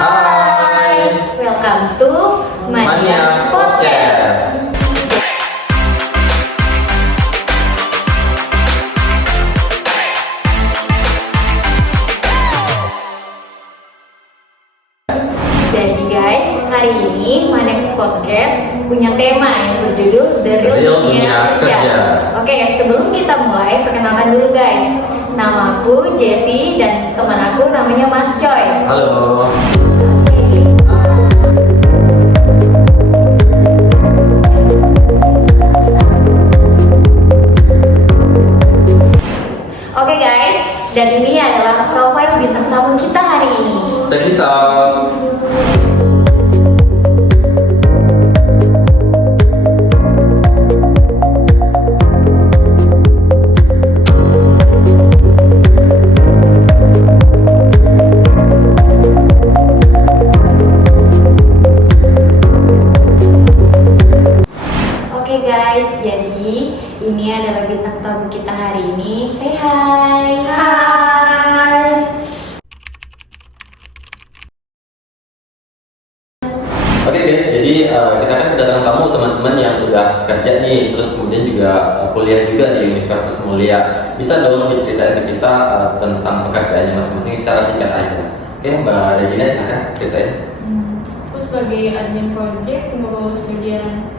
Hai, welcome to Manias Podcast. Jadi guys, hari ini Manias Podcast punya tema yang berjudul The Real Dunia Kerja. Oke, sebelum kita mulai, perkenalkan dulu guys. Nama aku Jessie dan teman aku namanya Mas Choi. Halo. Oke guys, dan ini adalah profil bintang tamu kita hari ini. Check this out. Oke guys, jadi ini adalah bintang tamu kita hari ini. Say hi. Hai. Oke guys, jadi kita kan kedatangan tamu teman-teman yang udah kerja nih, terus kemudian juga kuliah juga di Universitas Mulia. Bisa dong diceritain ke kita tentang pekerjaannya masing-masing secara singkat aja. Oke, Mbak Regina silakan ceritain. Aku sebagai admin project ngurus bagian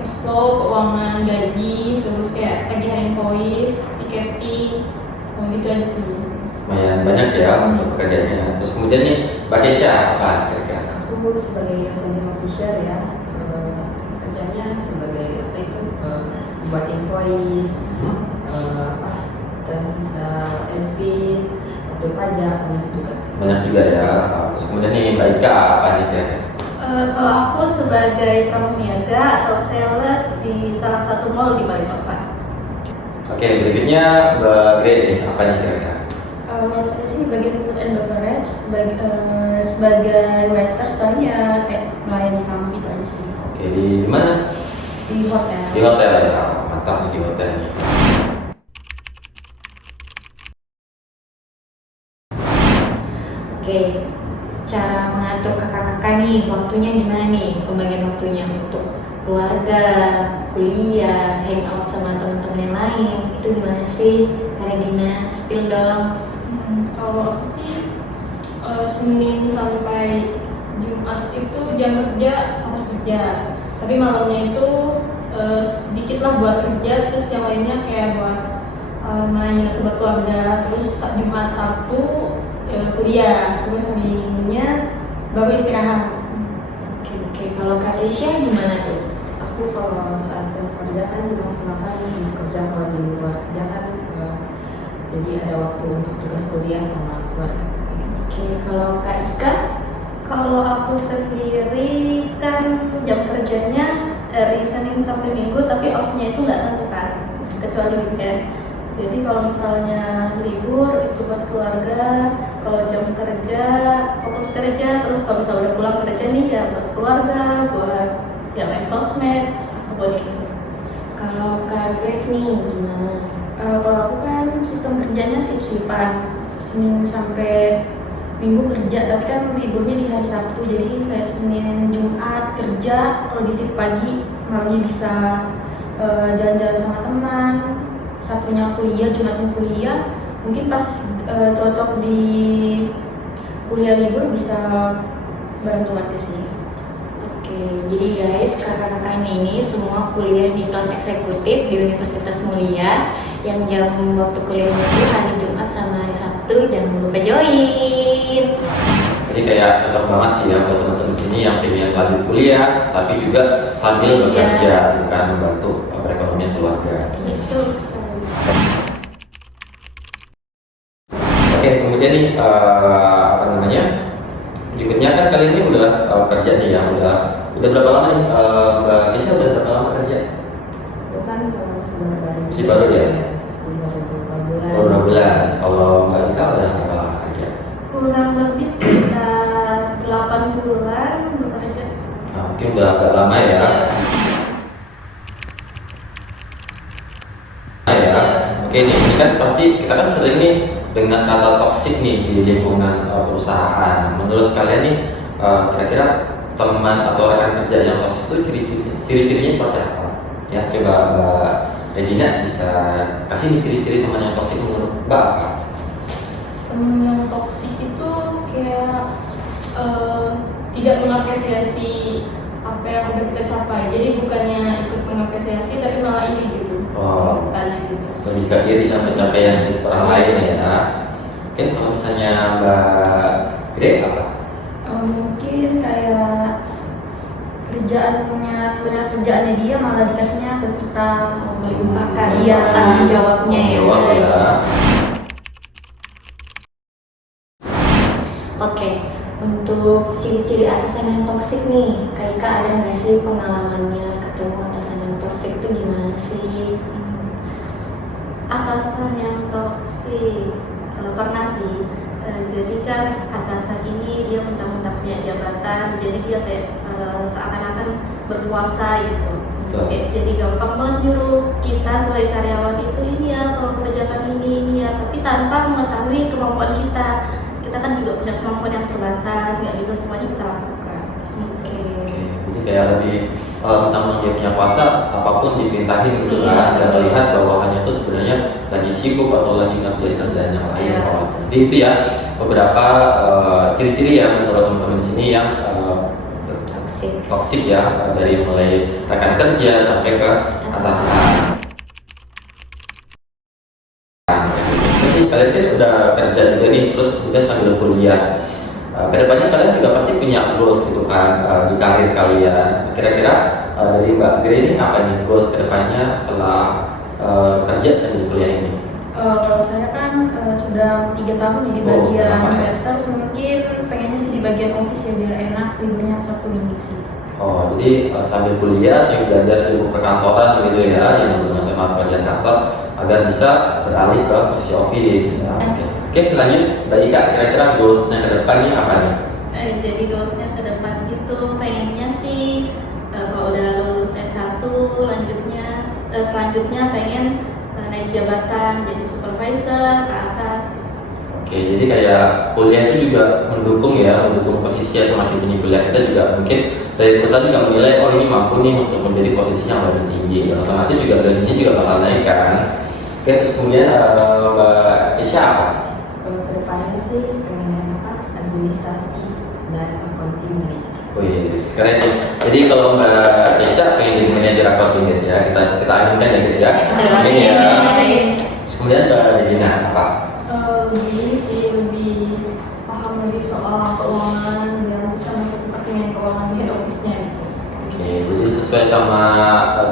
cash flow, keuangan, gaji, terus kayak tagihan invoice, tiketing, gitu aja sih. Lumayan banyak ya untuk pekerjaannya. Terus kemudian nih, Mbak Kesha apa kira-kira? Aku sebagai accounting officer ya, kerjanya sebagai apa itu membuat invoice, transfer invoice, untuk pajak banyak juga. Banyak juga ya. Terus kemudian nih Mbak Ika apa nih kira-kira? Kalau aku sebagai pramuniaga atau sales di salah satu mall di Balikpapan. Oke, berikutnya Mbak Gre nih apa nih kira-kira? Kalau saya sih bagian food and beverage sebagai waiter, soalnya kayak melayani tamu gitu aja sih. Oke, di mana? Di hotel. Di hotel ya, mantap nih di hotel nih. Oke, cara mengatur kakak-kakak nih, waktunya gimana nih? Pembagian waktunya untuk keluarga, kuliah, hangout sama teman-teman yang lain, itu gimana sih? Kak Regina, spill dong. Kalau aku sih Senin sampai Jumat itu jam kerja harus kerja, tapi malamnya itu sedikit lah buat kerja, terus yang lainnya kayak buat main atau buat keluarga. Terus Jumat Sabtu kuliah, terus hari Minggunya baru istirahat. Oke, kalau Kak Risha gimana tuh? Aku kalau saat jam kerja kan dimaksimalkan kerja, kalau di luar kerja kan jadi ada waktu untuk tugas kuliah sama keluarga. Oke, kalau Kak Ika? Kalau aku sendiri kan jam kerjanya dari Senin sampai Minggu, tapi off-nya itu nggak tentu kan, kecuali weekend. Jadi kalau misalnya libur itu buat keluarga, kalau jam kerja fokus kerja, terus kalau misalnya udah pulang kerja nih ya buat keluarga, buat ya main sosmed, apa gitu. Kalau Kak Grace nih gimana? Kalau aku kan sistem kerjanya shift-shiftan, Senin sampai Minggu kerja, tapi kan liburnya di hari Sabtu, jadi kayak Senin Jumat kerja, kalau di shift pagi malamnya bisa jalan-jalan sama teman, Sabtunya kuliah, Jumatnya kuliah. Mungkin pas cocok di kuliah libur bisa bareng keluarga sih. Oke, jadi guys, kakak-kakak ini semua kuliah di kelas eksekutif di Universitas Mulia. Yang jam waktu kuliahnya itu hari Jumat sama hari Sabtu, jangan lupa join. Jadi kayak cocok banget sih ya buat teman-teman sini yang pengen lanjut kuliah tapi juga sambil bekerja gitu kan, membantu perekonomian keluarga. Itu Oke, kemudian nih apa namanya? Berikutnya kan kalian ini udah kerja nih ya, udah berapa lama nih Mbak Kisha udah berapa lama kerja? Itu kan masih baru-baru. Masih baru ya? Baru beberapa bulan. Beberapa bulan. Kalau Mbak Ika udah berapa lama kerja? kurang lebih sekitar 8 bulan bekerja. Nah, mungkin udah agak lama ya. Oke nih, ini kan pasti kita kan sering nih dengan kata toksik nih di lingkungan perusahaan. Menurut kalian nih kira-kira teman atau rekan kerja yang toksik itu ciri-cirinya seperti apa? Ya, coba Mbak Regina bisa kasih nih ciri-ciri teman yang toksik menurut Mbak apa? Temen yang toksik itu kayak tidak mengapresiasi apa yang udah kita capai. Jadi bukannya ikut mengapresiasi tapi malah iri gitu. Tanya gitu. Lebih ke iri sama pencapaian orang lain ya. Oke, kalau misalnya Mbak Gre apa? Mungkin kayak sebenarnya kerjaannya dia malah dikasihnya ke kita, melimpahkan. Iya, tanggung jawabnya ya Jawab guys. ya. Oke, untuk ciri-ciri atasan yang toksik nih, Kak ada nggak sih pengalamannya ketemu atasan yang toksik itu gimana sih? Atasan yang toksik pernah sih. Jadi kan atasan ini dia mentang-mentang punya jabatan, jadi dia kayak seakan-akan berkuasa gitu. Betul. Kayak jadi gampang banget nyuruh kita sebagai karyawan itu ini ya, tolong kerjakan ini ya, tapi tanpa mengetahui kemampuan kita. Kita kan juga punya kemampuan yang terbatas, nggak bisa semuanya kita lakukan. Oke. Jadi kayak lebih mentang-mentang dia punya kuasa, apapun diperintahin gitu kan, dan terlihat bawahannya itu sebenarnya lagi sibuk atau lagi ngerjain kerjaan yang lain. Iya. Jadi itu ya beberapa ciri-ciri yang menurut teman-teman di sini yang toksik ya, dari mulai rekan kerja sampai ke atasan. Jadi kalian kan udah kerja juga nih, terus juga sambil kuliah. Kedepannya kalian juga pasti punya goals gitu kan di karir kalian. Kira-kira dari Mbak Gre ini apa nih goals kedepannya setelah kerja sambil kuliah ini? Kalau saya kan sudah 3 tahun di bagian lama ya? waiters, mungkin pengennya sih di bagian office ya biar enak, liburnya Sabtu Minggu sih. Oh, jadi sambil kuliah, sambil belajar ilmu perkantoran gitu ya, yang berhubungan sama pekerjaan kantor, agar bisa beralih ke posisi office. Ya. Oke, lanjut. Mbak Ika, kira-kira goalsnya ke depannya apa nih? Jadi goalsnya ke depan itu pengennya sih kalau udah lulus S1 selanjutnya pengen naik jabatan jadi supervisor ke atas. Oke, jadi kayak kuliah itu juga mendukung posisinya semakin tinggi kuliah kita juga mungkin dari perusahaan juga menilai oh ini mampu nih untuk menjadi posisi yang lebih tinggi, dan otomatis juga gajinya juga bakal naik kan. Oke, terus kemudian Mbak Isya apa? Kedepannya sih pengen administrasi dan accounting manager. Wih, keren nih. Jadi kalau Mbak Isya pengen jadi manajer accounting guys ya, kita aminkan ya guys ya. Amin ya. Terus kemudian Mbak Regina apa? Jadi sih lebih paham lagi soal keuangan dan bisa masuk departemen keuangan di head office-nya gitu. Oke, jadi sesuai sama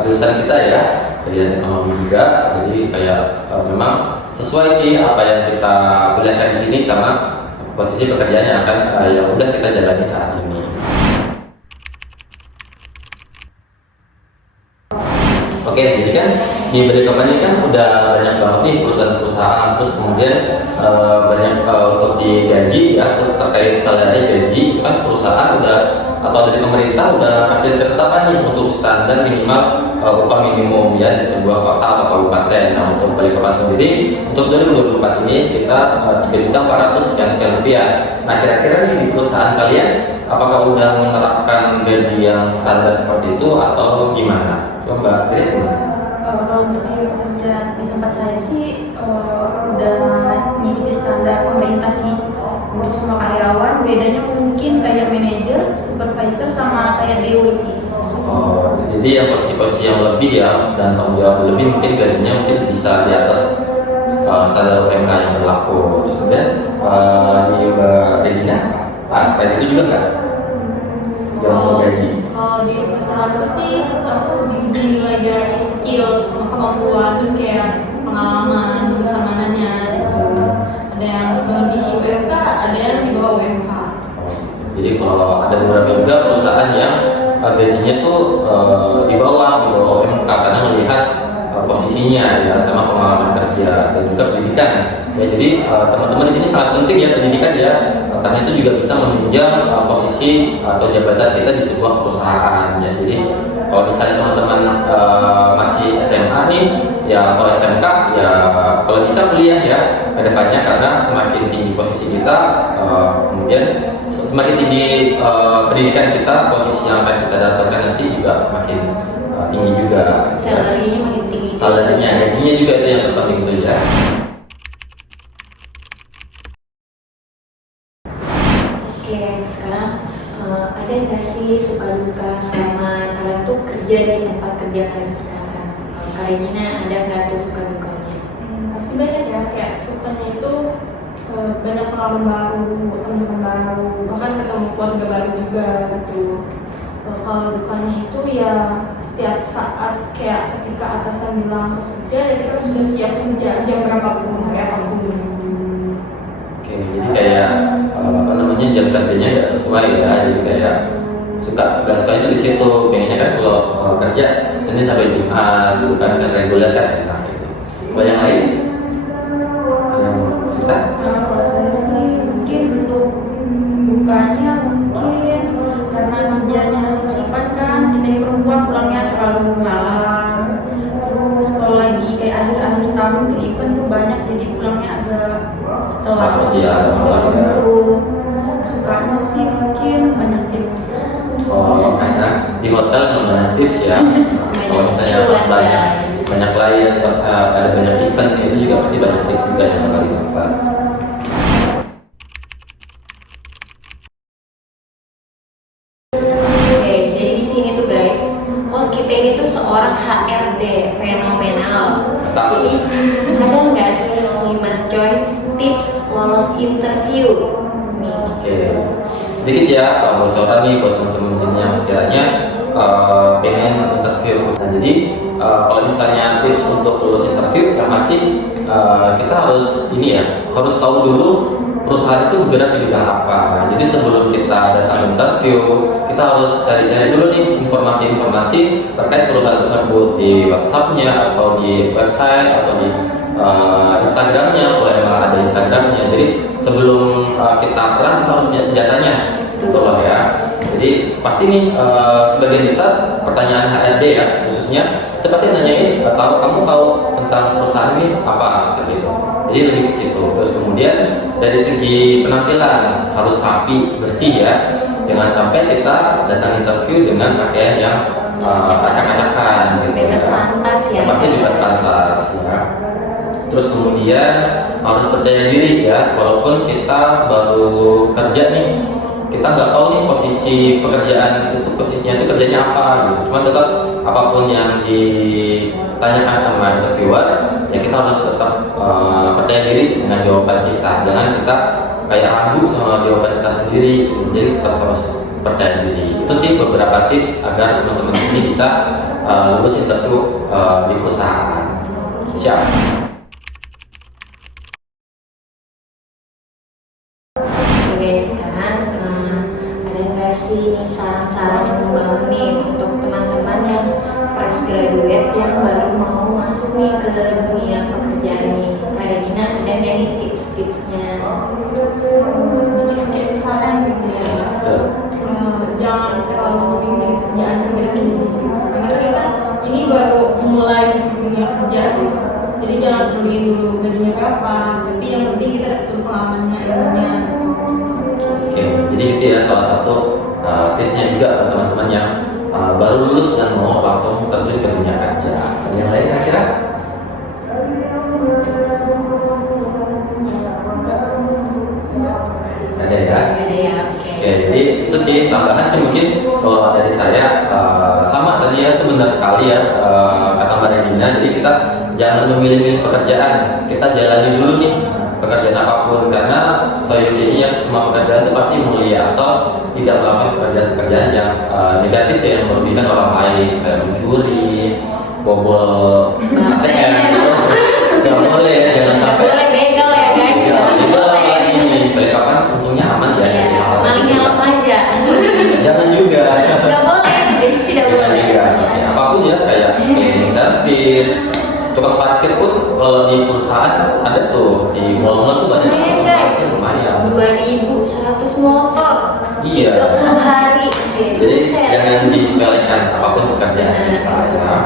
jurusan kita ya, kajian ekonomi juga. Jadi kayak memang sesuai sih apa yang kita kuliahkan di sini sama posisi pekerjaan yang akan yang udah kita jalani saat ini. Oke, jadi kan di Berikompan ini kan udah banyak banget nih perusahaan-perusahaan, terus kemudian banyak untuk digaji ya, terkait salary gaji itu kan perusahaan udah atau dari pemerintah udah kasih ketetapan nih untuk standar minimal upah minimum ya di sebuah kota atau kabupaten. Nah, untuk Balikpapan sendiri untuk 2024 ini sekitar 3.400 sekian rupiah. Nah, kira-kira nih di perusahaan kalian apakah udah menerapkan gaji yang standar seperti itu atau gimana? Coba Mbak Gre. Kalau untuk pekerjaan di tempat saya sih udah mengikuti standar pemerintah sih untuk semua karyawan. Bedanya mungkin kayak manajer, supervisor sama kayak DO sih. Oh, jadi yang posisi-posisi yang lebih ya dan tanggung jawab lebih mungkin gajinya mungkin bisa di atas standar UMK yang berlaku. Terus kemudian di Mbak Regina, kayak itu juga nggak? Yang untuk gaji? Kalau di perusahaanku sih aku dinilai dari skill sama kemampuan, terus kayak pengalaman bersamananya gitu. Ada yang melebihi UMK, ada yang di bawah UMK. Jadi kalau ada beberapa juga perusahaan yang gajinya tuh di bawah UMK karena melihat posisinya ya sama pengalaman kerja dan juga pendidikan. Ya, jadi teman-teman di sini sangat penting ya pendidikan ya, karena itu juga bisa menunjang posisi atau jabatan kita di sebuah perusahaan. Ya, jadi kalau misalnya teman-teman masih SMA nih ya atau SMK ya kalau bisa kuliah ya ke depannya, karena semakin tinggi posisi kita kemudian semakin tinggi pendidikan kita, posisi yang akan kita dapatkan nanti juga makin tinggi juga. Salary-nya makin tinggi. Salary-nya, gajinya juga itu yang terpenting itu ya. Oke, sekarang ada nggak sih suka duka selama kalian tuh kerja di tempat kerja kalian sekarang? Kak Regina, ada nggak tuh suka dukanya? Pasti banyak ya, kayak sukanya itu banyak pengalaman baru, teman-teman baru, bahkan ketemu keluarga baru juga gitu. Kalau dukanya itu ya setiap saat kayak ketika atasan bilang harus kerja, ya kita sudah siap kerja jam berapapun, hari apapun. Oke, jadi kayak apa namanya, jam kerjanya nggak sesuai ya, jadi kayak nggak suka itu di situ. Pengennya kan kalau kerja Senin sampai Jumat, gitu kan reguler kan enak gitu. Kalau yang lain, yang cerita? Kalau saya sih mungkin untuk bukanya mungkin karena kerjanya sip-sipan kan, kita yang perempuan pulangnya terlalu malam. Terus kalau lagi kayak akhir-akhir tahun tuh event tuh banyak, jadi pulangnya agak telat sih. Iya, malam ya. Untuk sukanya sih mungkin banyak tips. Oh, karena di hotel memang banyak tips ya. Kalau misalnya pas banyak klien, pas ada banyak event, itu juga pasti banyak tips juga yang bakal didapat. Oke, jadi di sini tuh guys, host kita ini tuh seorang HRD fenomenal. Mantap. Jadi ada nggak sih nih Mas Joy tips lolos interview? Nih. Oke, sedikit ya bocoran nih buat teman-teman di sini yang sekiranya pengen interview. Nah, jadi kalau misalnya tips untuk lulus interview, yang pasti kita harus ini ya, harus tahu dulu perusahaan itu bergerak di bidang apa. Jadi sebelum kita datang interview, kita harus cari-cari dulu nih informasi-informasi terkait perusahaan tersebut di WhatsApp-nya atau di website atau di Instagram-nya, kalau emang ada Instagram-nya. Jadi sebelum kita perang, kita harus punya senjatanya, gitu loh ya. Jadi pasti nih sebagian besar pertanyaan HRD ya, khususnya kita pasti nanyain, kamu tahu tentang perusahaan ini apa gitu. Jadi lebih ke situ. Terus kemudian dari segi penampilan harus rapi, bersih ya. Jangan sampai kita datang interview dengan pakaian yang acak-acakan gitu. Bebas pantas ya. Pasti bebas pantas ya. Terus kemudian harus percaya diri ya, walaupun kita baru kerja nih, kita nggak tahu nih posisi pekerjaan itu, posisinya itu kerjanya apa gitu. Cuma tetap apapun yang ditanyakan sama interviewer, ya kita harus tetap percaya diri dengan jawaban kita. Jangan kita kayak ragu sama jawaban kita sendiri gitu. Jadi tetap harus percaya diri. Itu sih beberapa tips agar teman-teman ini bisa lulus interview di perusahaan. Siap. Guys, sekarang ada nggak sih nih saran-saran yang membangun nih untuk teman-teman yang fresh graduate yang baru mau masuk nih ke dunia pekerjaan nih? Kayak Dina, ada nggak nih tips-tipsnya? Sedikit kayak saran gitu ya. Jangan terlalu memilih kerjaan terbaik gitu. Karena kita ini baru mulai masuk dunia kerja gitu. Jadi jangan peduliin dulu gajinya berapa, tapi yang penting kita dapat pengalamannya, ilmunya. Oke, jadi itu ya salah satu tipsnya juga buat teman-teman yang baru lulus dan mau langsung terjun ke dunia kerja. Ada yang lain kira-kira? Ada ya? Ada ya, oke. Oke, jadi itu sih tambahan sih mungkin kalau dari saya sama tadi ya, itu benar sekali ya kata Mbak Regina. Jadi kita jangan memilih-milih pekerjaan, kita jalani dulu nih pekerjaan apapun, karena sejujurnya semua pekerjaan itu pasti mulia asal tidak melakukan pekerjaan-pekerjaan yang negatif ya, yang merugikan orang lain, kayak mencuri, bobol ATM gitu. Nggak boleh ya, jangan sampai. Boleh begal ya guys. Ya, itu lagi balik kapan untungnya aman ya. Iya, jadi hal maling itu. helm aja. Jangan juga. Nggak boleh, guys, tidak Jangan boleh. juga. Ya, apapun ya, kayak cleaning service, tukang parkir pun kalau di perusahaan ada tuh, di mall-mall tuh banyak Lumayan, tukang guys. parkir, lumayan. 2.100 motor. Iya. 30 hari. Jadi Buset. jangan disepelekan apapun pekerjaan Benar. kita ya.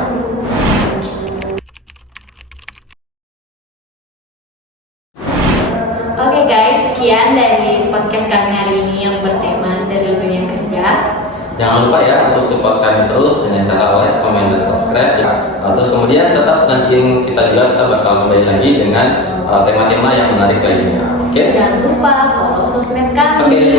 Oke guys, sekian dari podcast kami hari ini yang bertema Jangan lupa ya untuk support kami terus dengan cara like, komen, dan subscribe ya. Terus kemudian tetap nantiin kita juga, kita bakal kembali lagi dengan tema-tema yang menarik lainnya. Oke? Jangan lupa follow sosmed kami. Oke.